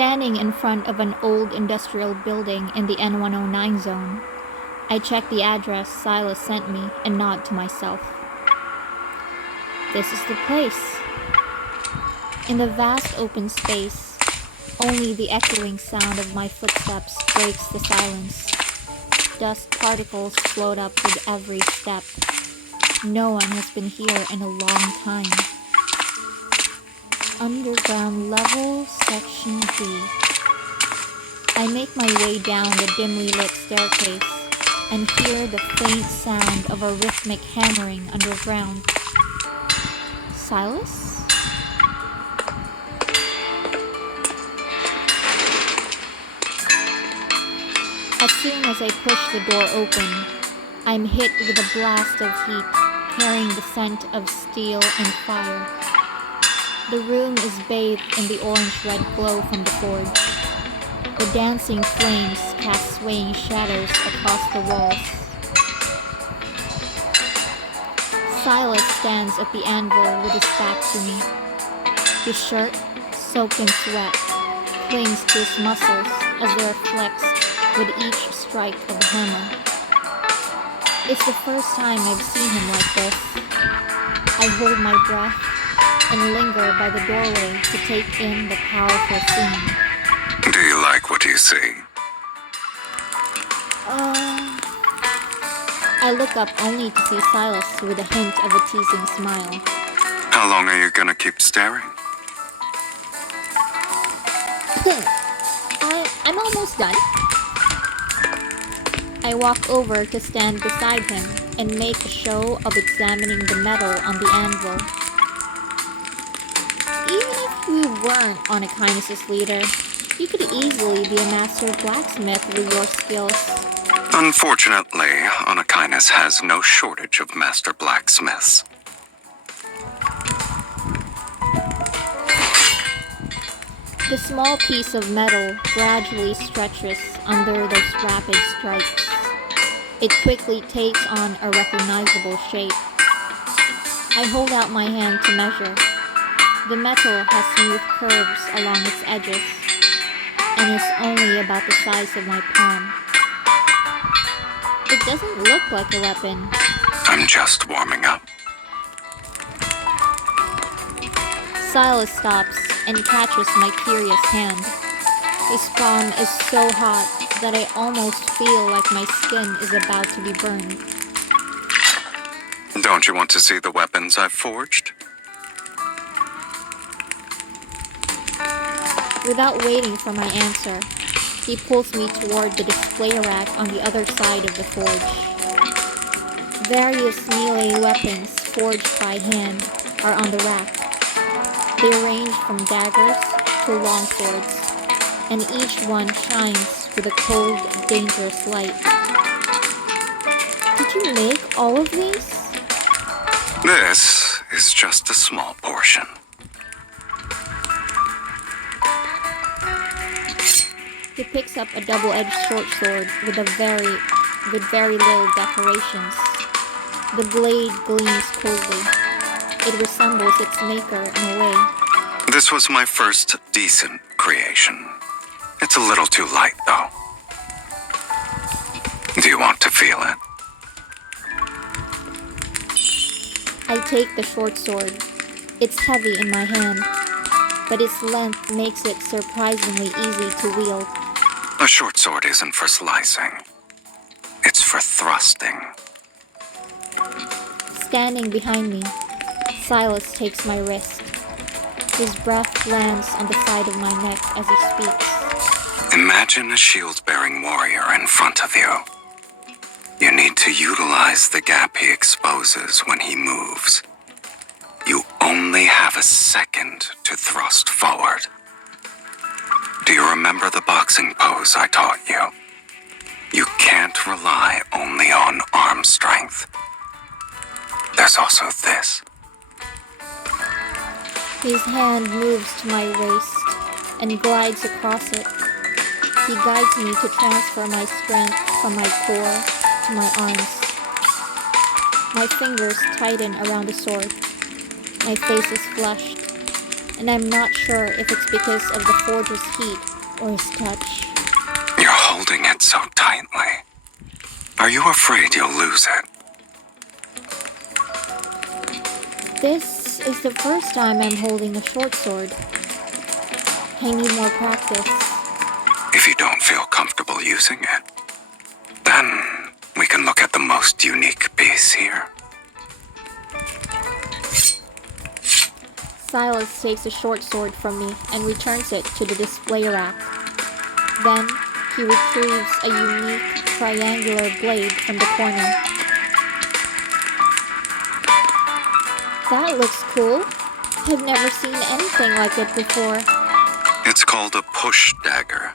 Standing in front of an old industrial building in the N109 zone, I check the address Sylus sent me and nod to myself. This is the place. In the vast open space, only the echoing sound of my footsteps breaks the silence. Dust particles float up with every step. No one has been here in a long time. Underground level, section D. I make my way down the dimly lit staircase and hear the faint sound of a rhythmic hammering underground. Sylus? As soon as I push the door open, I'm hit with a blast of heat, carrying the scent of steel and fire. The room is bathed in the orange-red glow from the forge. The dancing flames cast swaying shadows across the walls. Sylus stands at the anvil with his back to me. His shirt, soaked in sweat, clings to his muscles as they are flexed with each strike of a hammer. It's the first time I've seen him like this. I hold my breath and linger by the doorway to take in the powerful scene. Do you like what you see? I look up only to see Sylus with a hint of a teasing smile. How long are you gonna keep staring? I'm almost done. I walk over to stand beside him and make a show of examining the metal on the anvil. Even if you weren't on a kindness leader, you could easily be a master blacksmith with your skills. Unfortunately, Onakainis has no shortage of master blacksmiths. The small piece of metal gradually stretches under those rapid strikes. It quickly takes on a recognizable shape. I hold out my hand to measure. The metal has smooth curves along its edges, and is only about the size of my palm. It doesn't look like a weapon. I'm just warming up. Sylus stops and catches my curious hand. His palm is so hot that I almost feel like my skin is about to be burned. Don't you want to see the weapons I've forged? Without waiting for my answer, he pulls me toward the display rack on the other side of the forge. Various melee weapons forged by hand are on the rack. They range from daggers to long swords, and each one shines with a cold, dangerous light. Did you make all of these? This is just a small portion. He picks up a double-edged short sword with very little decorations. The blade gleams coldly. It resembles its maker in a way. This was my first decent creation. It's a little too light, though. Do you want to feel it? I take the short sword. It's heavy in my hand, but its length makes it surprisingly easy to wield. A short sword isn't for slicing. It's for thrusting. Standing behind me, Sylus takes my wrist. His breath lands on the side of my neck as he speaks. Imagine a shield-bearing warrior in front of you. You need to utilize the gap he exposes when he moves. You only have a second to thrust forward. Do you remember the boxing pose I taught you? You can't rely only on arm strength. There's also this. His hand moves to my waist and glides across it. He guides me to transfer my strength from my core to my arms. My fingers tighten around the sword. My face is flushed, and I'm not sure if it's because of the forge's heat or his touch. You're holding it so tightly. Are you afraid you'll lose it? This is the first time I'm holding a short sword. I need more practice. If you don't feel comfortable using it, then we can look at the most unique piece here. Sylus takes a short sword from me and returns it to the display rack. Then, he retrieves a unique triangular blade from the corner. That looks cool. I've never seen anything like it before. It's called a push dagger.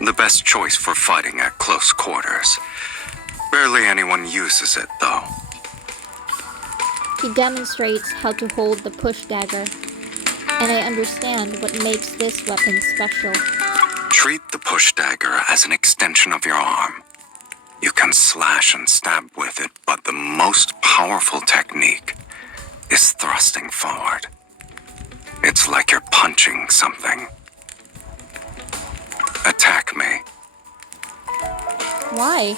The best choice for fighting at close quarters. Barely anyone uses it, though. He demonstrates how to hold the push dagger, and I understand what makes this weapon special. Treat the push dagger as an extension of your arm. You can slash and stab with it, but the most powerful technique is thrusting forward. It's like you're punching something. Attack me. Why?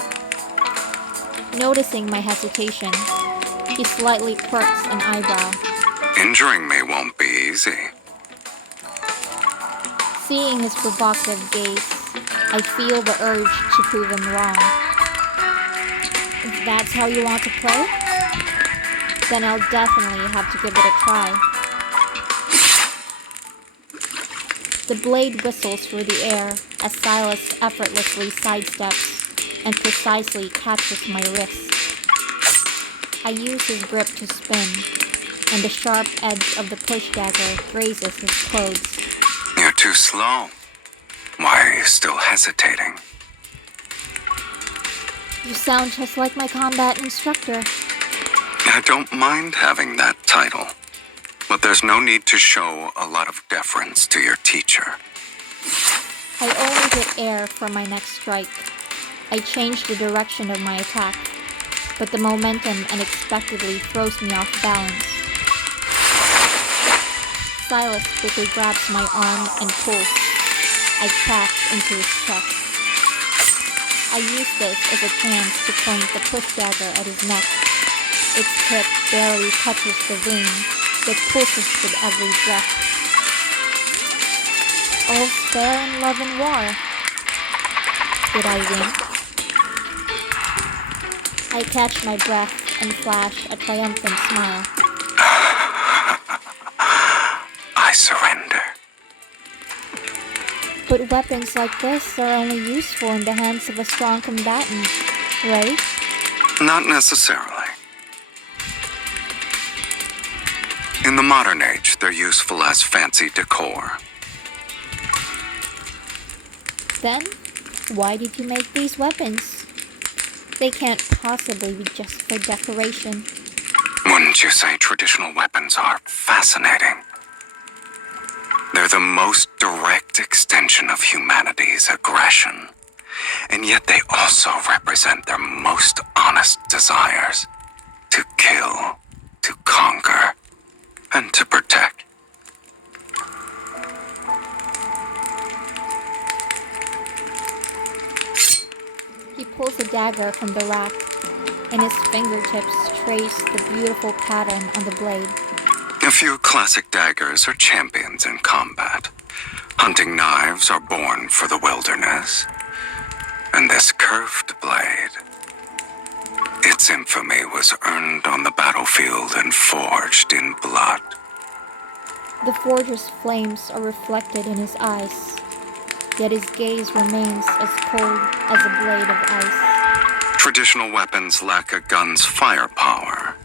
Noticing my hesitation, he slightly quirks an eyebrow. Injuring me won't be easy. Seeing his provocative gaze, I feel the urge to prove him wrong. If that's how you want to play, then I'll definitely have to give it a try. The blade whistles through the air as Sylus effortlessly sidesteps and precisely catches my wrist. I use his grip to spin, and the sharp edge of the push dagger grazes his clothes. You're too slow. Why are you still hesitating? You sound just like my combat instructor. I don't mind having that title, but there's no need to show a lot of deference to your teacher. I only get air for my next strike. I change the direction of my attack, but the momentum unexpectedly throws me off balance. Sylus quickly grabs my arm and pulls. I crash into his chest. I use this as a chance to point the push dagger at his neck. Its tip barely touches the vein that pulses with every breath. All's fair in love and war. Did I win? I catch my breath and flash a triumphant smile. I surrender. But weapons like this are only useful in the hands of a strong combatant, right? Not necessarily. In the modern age, they're useful as fancy decor. Then, why did you make these weapons? They can't possibly be just for decoration. Wouldn't you say traditional weapons are fascinating? They're the most direct extension of humanity's aggression, and yet they also represent their most honest desires: to kill, to conquer, and to protect. He pulls a dagger from the rack, and his fingertips trace the beautiful pattern on the blade. A few classic daggers are champions in combat. Hunting knives are born for the wilderness. And this curved blade, its infamy was earned on the battlefield and forged in blood. The forger's flames are reflected in his eyes, yet his gaze remains as cold as a blade of ice. Traditional weapons lack a gun's firepower,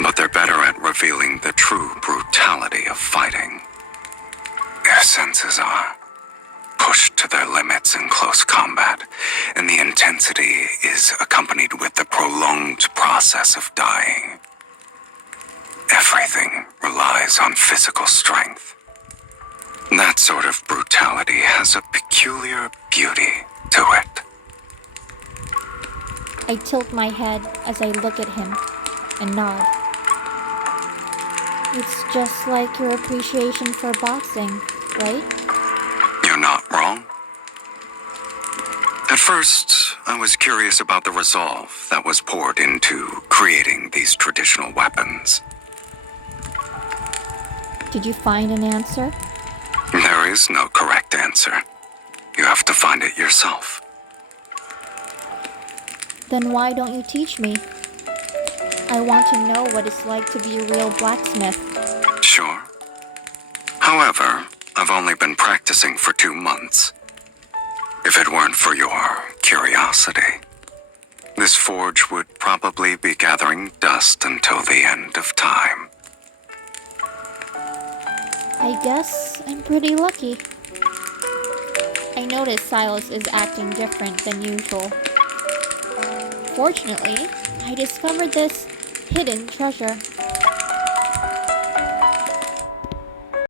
but they're better at revealing the true brutality of fighting. Their senses are pushed to their limits in close combat, and the intensity is accompanied with the prolonged process of dying. Everything relies on physical strength. That sort of brutality has a peculiar beauty to it. I tilt my head as I look at him and nod. It's just like your appreciation for boxing, right? You're First, I was curious about the resolve that was poured into creating these traditional weapons. Did you find an answer? There is no correct answer. You have to find it yourself. Then why don't you teach me? I want to know what it's like to be a real blacksmith. Sure. However, I've only been practicing for 2 months. If it weren't for your curiosity, this forge would probably be gathering dust until the end of time. I guess I'm pretty lucky. I notice Sylus is acting different than usual. Fortunately, I discovered this hidden treasure.